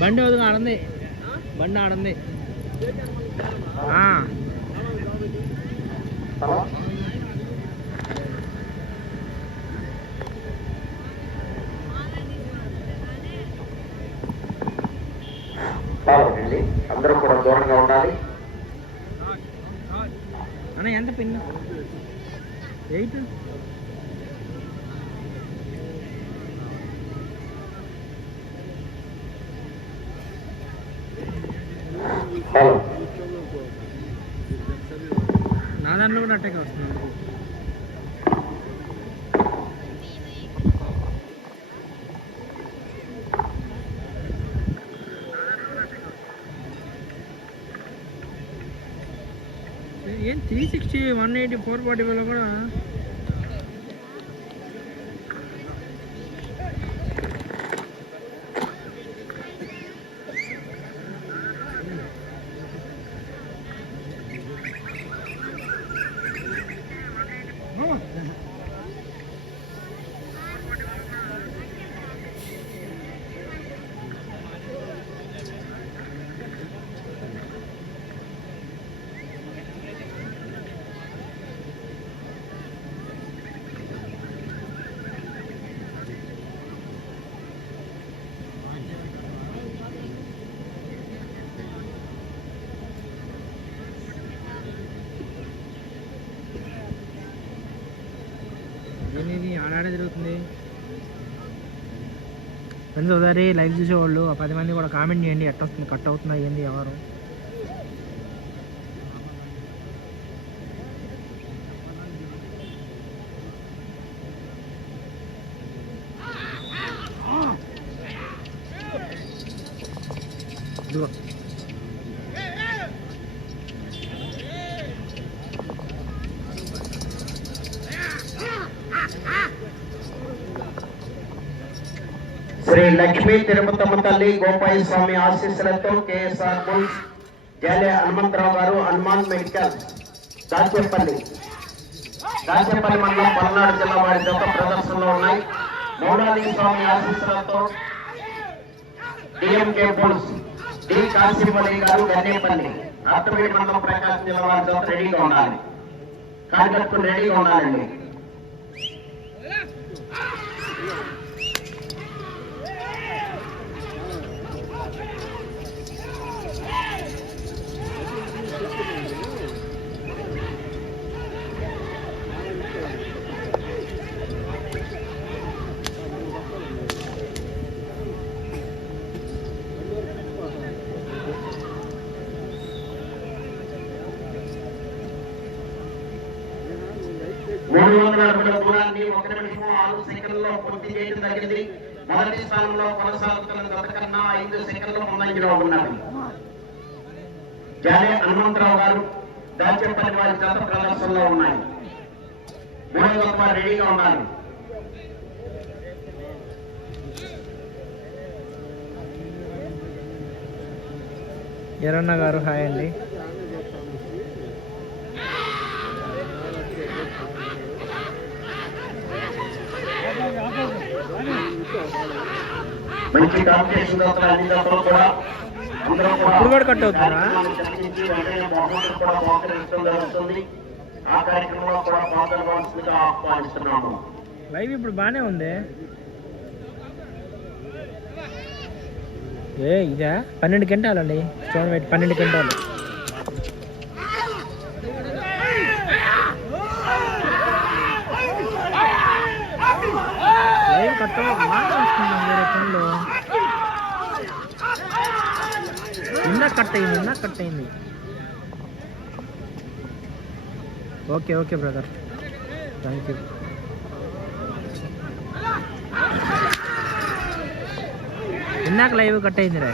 బండి వదిలి ఆడుంది. బండి ఆడుంది. అందరూ కూడా దూరంగా ఉండాలి. అన్న ఎంత పిన్? ఎయిట్? నా దాంట్లో కూడా అట్టాక్ వస్తుంది ఏం three sixty one eighty four forty వల్ల కూడా ఏంది ఆడాడే జరుగుతుంది? ఫ్రెండ్స్ ఒకసారి లైవ్ చూసేవాళ్ళు ఆ పది మంది కూడా కామెంట్ చేయండి ఎట్ట వస్తుంది కట్ అవుతుందా ఏంది ఎవరు శ్రీ లక్ష్మీ తిరుపతమ్మ తల్లి గోపాయి స్వామి ఆశీస్సులతో కేఎస్ఆర్ బుల్స్ జాలే హనుమంతరావు గారు హనుమాన్ మెడికల్ దాచేపల్లి దాచేపల్లి మండలం పల్నాడు జిల్లా వారి యొక్క ప్రదర్శనలో ఉన్నాయి. మౌడాలి స్వామి ఆశీస్సులతో డిఎంకే బుల్స్ డి కాశీపల్లి గారు గన్నేపల్లి అత్తపేట మండలం ప్రకాశం జిల్లా వారి యొక్క రెడీగా ఉండాలి. కార్యకర్తలు రెడీగా ఉండాలండి. మూడు దూరాన్ని ఒక నిమిషం ఆరు పూర్తి చేయడం జరిగింది. మొదటి స్థానంలో కొనసాగుతున్న ఐదు ముందంజలో ఉన్నారు. జాలే హనుమంతరావు గారు దాచేపల్లి వారి గత ప్రదర్శనలో ఉన్నాయి. మూడవ వారు రెడీగా ఉన్నారు. ఎరన్న గారు హాయ్ అండి. మంచి కాంపిటీషన్ జతలు అన్ని జతలు కూడా ఇప్పుడు కూడా కట్ అవుతుందా? ఆ కార్యక్రమంలో కూడా పాల్గొనవలసిందిగా ఆహ్వానిస్తున్నాము. లైవ్ ఇప్పుడు బాగానే ఉంది. ఏ ఇదా? పన్నెండు గంటలండి చూడండి పన్నెండు గంటలు లైవ్ కట్ మాట్లాడుతున్నాం వేరే ఫోన్లో ఇందాక కట్ అయింది ఇందాక కట్ అయింది okay okay brother thank you ఇందాక లైవ్ కట్ అయింది రా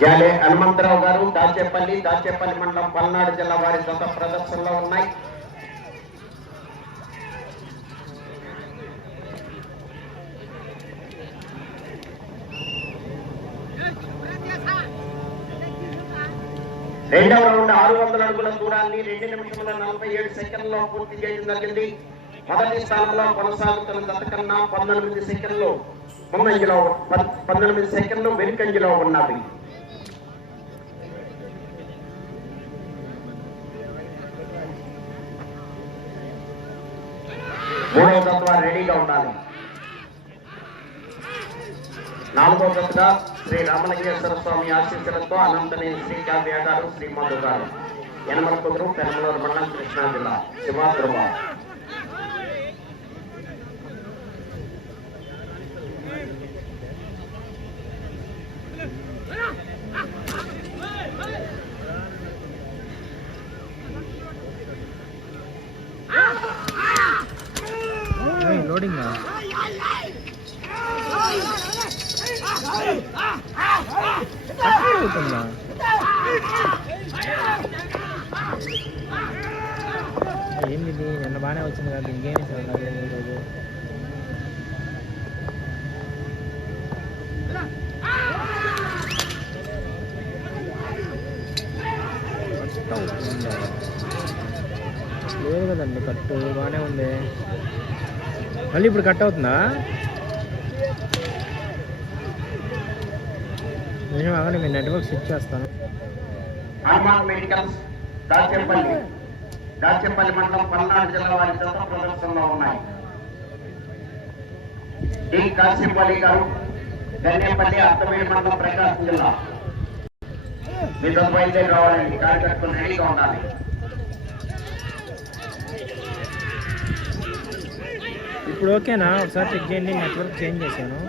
జాలే హనుమంతరావు గారు దాచేపల్లి దాచేపల్లి మండలం పల్నాడు జిల్లా వారి గత ప్రదర్శనలో ఉన్నాయి రెండవ రౌండ్ ఆరు వందల అడుగుల దూరాన్ని రెండు నిమిషముల నలభై ఏడు సెకండ్లో పూర్తి చేయడం జరిగింది. మొదటి స్థానంలో కొనసాగుతున్న గతకన్నా పంతొమ్మిది సెకండ్లు ముందంజలో పంతొమ్మిది సెకండ్లు వెనుకంజలో ఉన్నది మూడవ తత్వ రెడీగా ఉండాలి. నాలుగో తత్వ శ్రీ రామలింగేశ్వర స్వామి ఆశీస్సులతో అనంతనేని శ్రీ కావ్య గారు శ్రీ మధు గారు యనమల కుదురు పెనమలూరు మండలం కృష్ణా జిల్లా శివాద్రువ ఏంది నిన్న బాగానే వచ్చింది కదా ఇంకేమి ఈరోజు లేదు కదండి కట్టు బాగానే ఉంది. మళ్ళీ ఇప్పుడు కట్ అవుతుందా? నిజం అవ్వండి మీ నెట్వర్క్ స్విచ్ చేస్తాను. హనుమాన్ మెడికల్స్ దాచేపల్లి. దాచేపల్లి మండలం పల్నాడు జిల్లా వారి జత ప్రదర్శనలో ఉన్నాయి. డి. కాశీపల్లి గారు గన్నేపల్లి అత్తమేడి మండలం ప్రకాశం జిల్లా. మీతో బయలుదేరి రావాలండి. కార్యకర్తలు రెడీగా ఉండాలి. ఇప్పుడు ఓకేనా? ఒకసారి చెక్ చేయండి నెట్వర్క్ చేంజ్ చేశాను.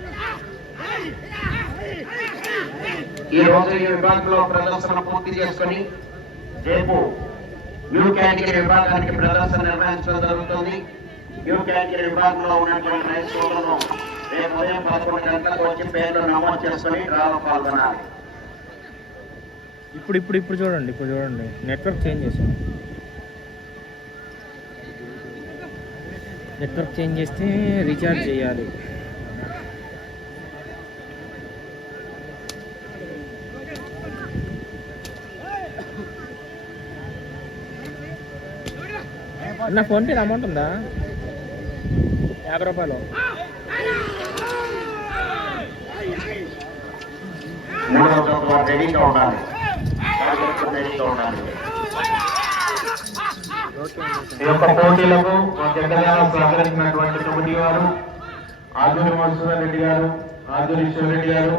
ఈ రోజు ఈ విభాగంలో ప్రదర్శన పూర్తి చేసుకొని రేపు న్యూ కేటగిరీ విభాగానికి ప్రదర్శన నిర్వహించడం జరుగుతుంది. న్యూ కేటగిరీ విభాగంలో ఉన్నటువంటి రేపు ఉదయం పదకొండు గంటలకు వచ్చి పేర్లు నమోదు చేసుకొని డ్రాలో పాల్గొనాలి. ఇప్పుడు ఇప్పుడు ఇప్పుడు చూడండి ఇప్పుడు చూడండి. నెట్వర్క్ చేంజ్ చేశాను నెట్వర్క్ చేంజ్ చేస్తే రీఛార్జ్ చేయాలి. నా ఫోన్పే అమౌంట్ ఉందా? యాభై రూపాయలు. ఈ యొక్క పోటీలకు సహకరించినటువంటి కమిటీ వారు ఆదూరి మధుసూదన్ రెడ్డి గారు ఆదూరి రెడ్డి గారు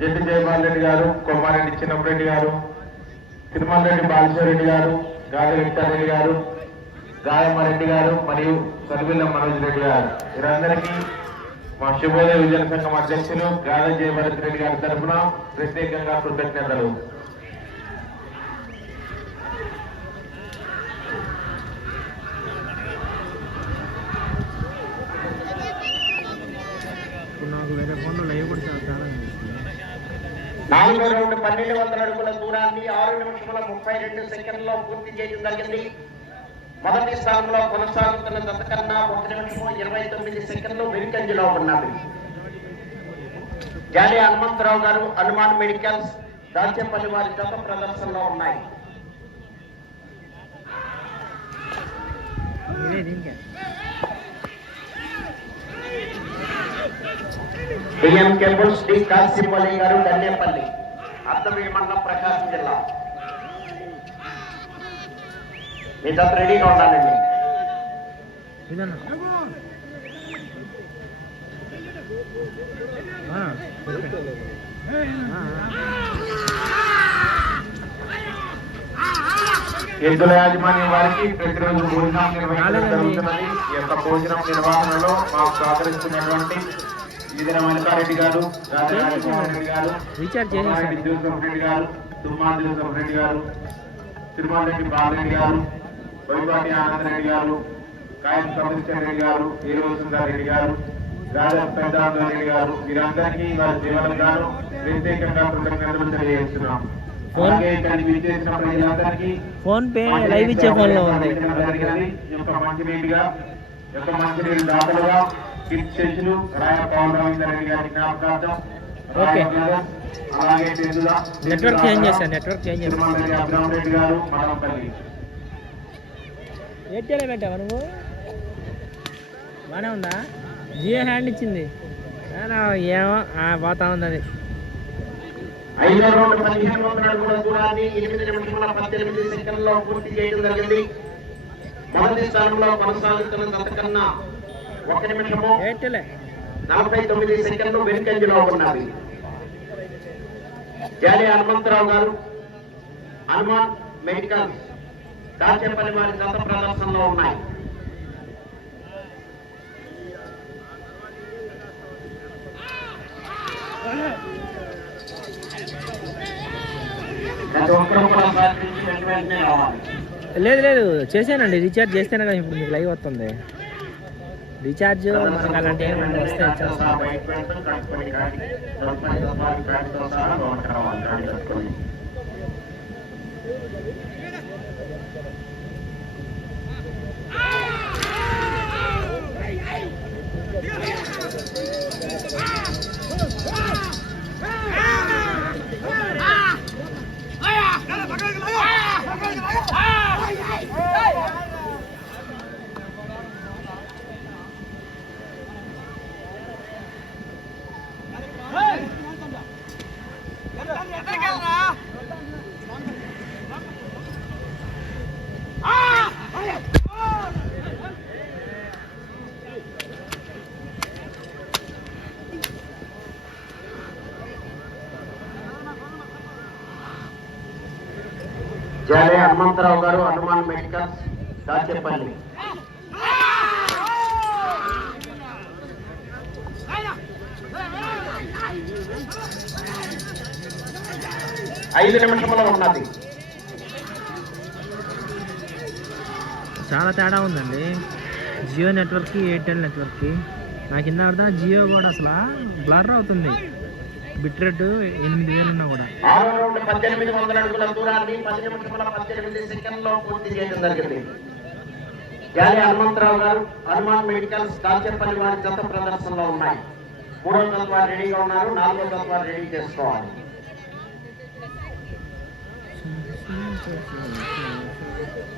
జడ్డి జయపాల్ రెడ్డి గారు కొమ్మారెడ్డి చిన్నప్పరెడ్డి గారు తిరుమల రెడ్డి బాలశివరెడ్డి గారు గాలి వెంకటారెడ్డి గారు గాయమ్మారెడ్డి గారు మరియు సర్విల్ల మనోజ్ రెడ్డి గారు. వీరందరికీ మా శుభోదయ విజయ సంఘం అధ్యక్షులు గాలి జయభరత్ రెడ్డి గారి తరఫున ప్రత్యేకంగా కృతజ్ఞతలు. ఇప్పుడు నాకు వేరే నాలుగో రౌండ్ పన్నెండు వందల అడుగుల దూరాన్ని ఆరు నిమిషముల ముప్పై రెండు సెకండ్లో పూర్తి చేయడం జరిగింది. మొదటి స్థానంలో కొనసాగుతున్న జత కన్నా ఒక నిమిషం ఇరవై తొమ్మిది సెకండ్లు వెనుకంజలో ఉన్నది. జాలి హనుమంతరావు గారు హనుమాన్ మెడికల్స్ దాచేపల్లి వారి జత ప్రదర్శనలో ఉన్నాయి. ఇదే బిఎం కేబుల్స్ డి కాశీపల్లి గారు గన్నేపల్లి అర్థవీడి మండలం ప్రకాశం జిల్లా. మీ జత రెడీగా ఉండాలండి ఎద్దుల యాజమాన్యం వారికి ప్రతిరోజు భోజనం నిర్వహించడం జరుగుతున్నది. ఈ యొక్క భోజనం నిర్వహణలో మాకు సహకరిస్తున్నటువంటి ఈదర మల్లికారెడ్డి గారు రాజారెడ్డి గారు జోసఫ్ రెడ్డి గారు తుమ్మా జోసఫ్ రెడ్డి గారు తిరుమల రెడ్డి బాలరెడ్డి గారు వైపాటి ఆనందరెడ్డి గారు కాయం రెడ్డి గారు సుందర్ గారు రాజా రెడ్డి గారు వీరందరికీ వారి జీవనం గారు ప్రత్యేకంగా కృతజ్ఞతలు తెలియజేస్తున్నాం. ఫోన్- ఫోన్ పే లైవ్ ఇచ్చే ఫోన్లో ఉంది. యొక్క మంచినీటిగా యొక్క మంచినీటి దాతలుగా కిట్ చేతులు రాయ పవన్ రవీందర్ రెడ్డి గారి జ్ఞాపకార్థం. ఓకే. రాయ బ్రదర్స్, అలాగే తెందుల నెట్వర్క్ చేంజ్ చేశాను నెట్వర్క్ చేంజ్ చేశాను రెడ్డి గారు మనంపల్లి ఎయిర్టెల్ పెట్టావా నువ్వు? బాగానే ఉందా? జియో హ్యాండ్ ఇచ్చింది. ఏమో పోతా ఉంది అది ఐదో రౌండ్ పదిహేను వందల అడుగుల దూరాన్ని ఎనిమిది నిమిషముల పద్దెనిమిది సెకండ్లో పూర్తి చేయడం జరిగింది. మొదటి స్థానంలో కొనసాగుతున్న జత కన్నా ఒక నిమిషము ఏటలే నలభై తొమ్మిది సెకండ్లు వెనుకంజలో ఉన్నవి జాలి హనుమంతరావు గారు హనుమాన్ మెడికల్ దాచేపల్లి వారి గత ప్రదర్శనలో ఉన్నాయి లేదు లేదు చేశానండి రీఛార్జ్ చేస్తేనే కదా ఇప్పుడు మీకు లైవ్ వస్తుంది రీఛార్జ్ మనకు అలాంటి ఏమైనా వస్తే ఇచ్చేస్తాం. 哎呀，哎呀。దాచేపల్లి ఐదు నిమిషముల ఉన్నది. చాలా తేడా ఉందండి. జియో నెట్వర్క్కి ఎయిర్టెల్ నెట్వర్క్కి. నాకు కింద అర్థం జియో కూడా అసలు బ్లర్ అవుతుంది. బిట్ రేట్ ఎనిమిది వేలు ఉన్నా కూడా. పద్దెనిమిది వందల అడుగుల దూరాన్ని పది నిమిషముల పద్దెనిమిది సెకండ్లో పూర్తి చేయడం జరిగింది. జాలి హనుమంతరావు గారు హనుమాన్ మెడికల్స్ కాల్చేపల్లి వారి జత ప్రదర్శనలో ఉన్నాయి. మూడో వారు రెడీగా ఉన్నారు నాలుగో వారు రెడీ చేసుకోవాలి. నాలుగు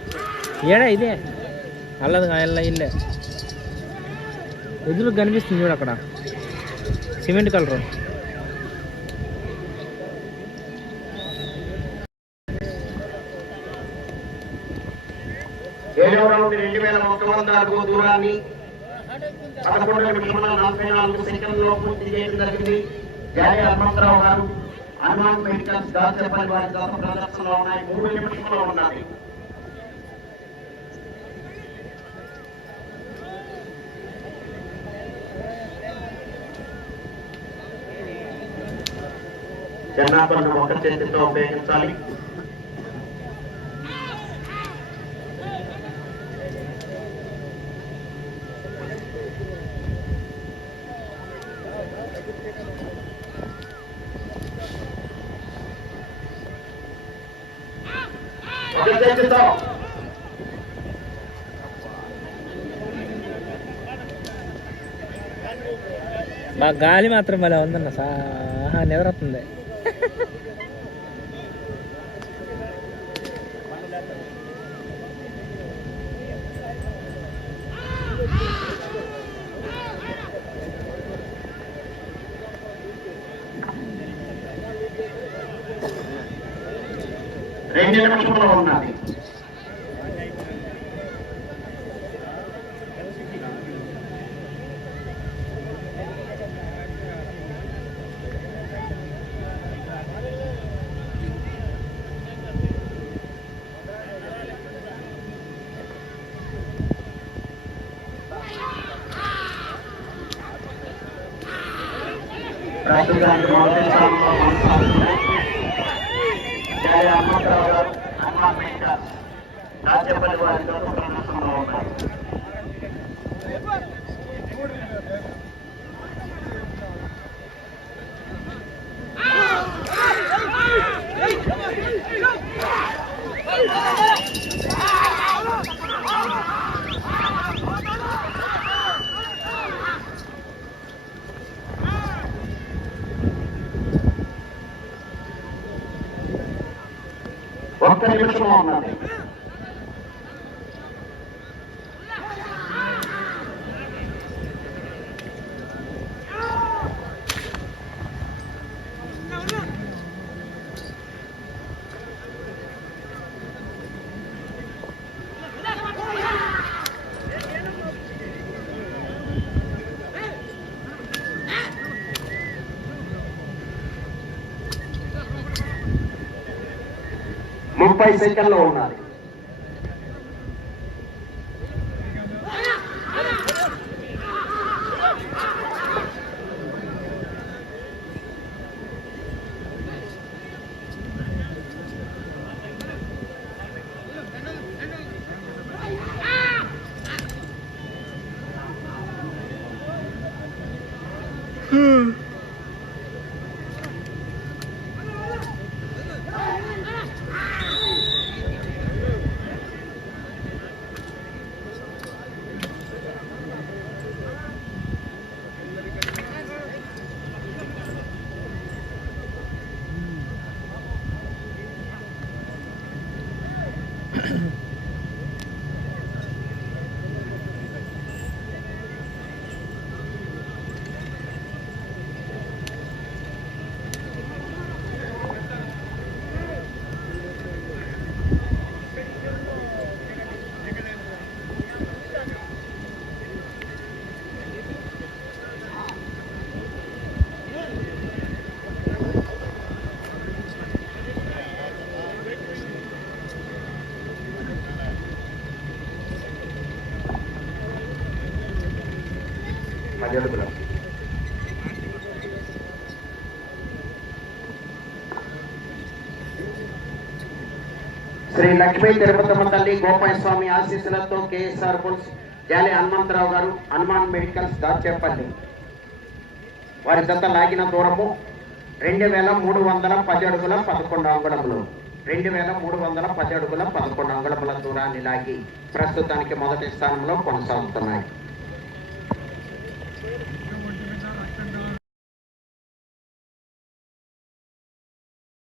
ఏడా ఇదే? అల్లదు ఎల్ల ఇల్లే. ఎదురు కనిపిస్తుంది చూడు అక్కడ. Cement colour. ఏడవ రెండు వేల ఒక్క వంద అడుగు దూరాన్ని పదకొండు నిమిషముల నలభై నాలుగు సెకండ్లో పూర్తి చేయడం జరిగింది. హనుమంతరావు గారు హనుమాన్ మెడికల్స్ వారి గత ప్రదర్శనలో ఉన్నాయి. మూడు నిమిషంలో ఉన్నాయి జనాభాను ఒక చేతితో ఉపయోగించాలి. ఒక చేతితో మా గాలి మాత్రం భలే ఉందన్న సాహా నిద్రవుతుంది ప్రస్తుతానికి మొదటి స్థానంలో కొనసాగుతున్నాయి జాలి హనుమంతరావు గారు హనుమాన్ మెడికల్ రాజ్యపల్లి వారి జత ప్రదర్శనలో ఉన్నాయి ఒక్క నిమిషం ఉన్నది ముప్పై సెకండ్లు ఉన్నది పది శ్రీ లక్ష్మీ తిరుపతమ్మ తల్లి గోపాయ స్వామి ఆశీస్సులతో కేఎస్ఆర్ బుల్స్ జాలి హనుమంతరావు గారు హనుమాన్ మెడికల్స్ దాచేపల్లి. వారి జత లాగిన దూరము రెండు వేల మూడు వందల పది అడుగుల పదకొండు అంగుళములు. రెండు వేల మూడు వందల పది అడుగుల పదకొండు అంగుళముల దూరాన్ని లాగి ప్రస్తుతానికి మొదటి స్థానంలో కొనసాగుతున్నాయి.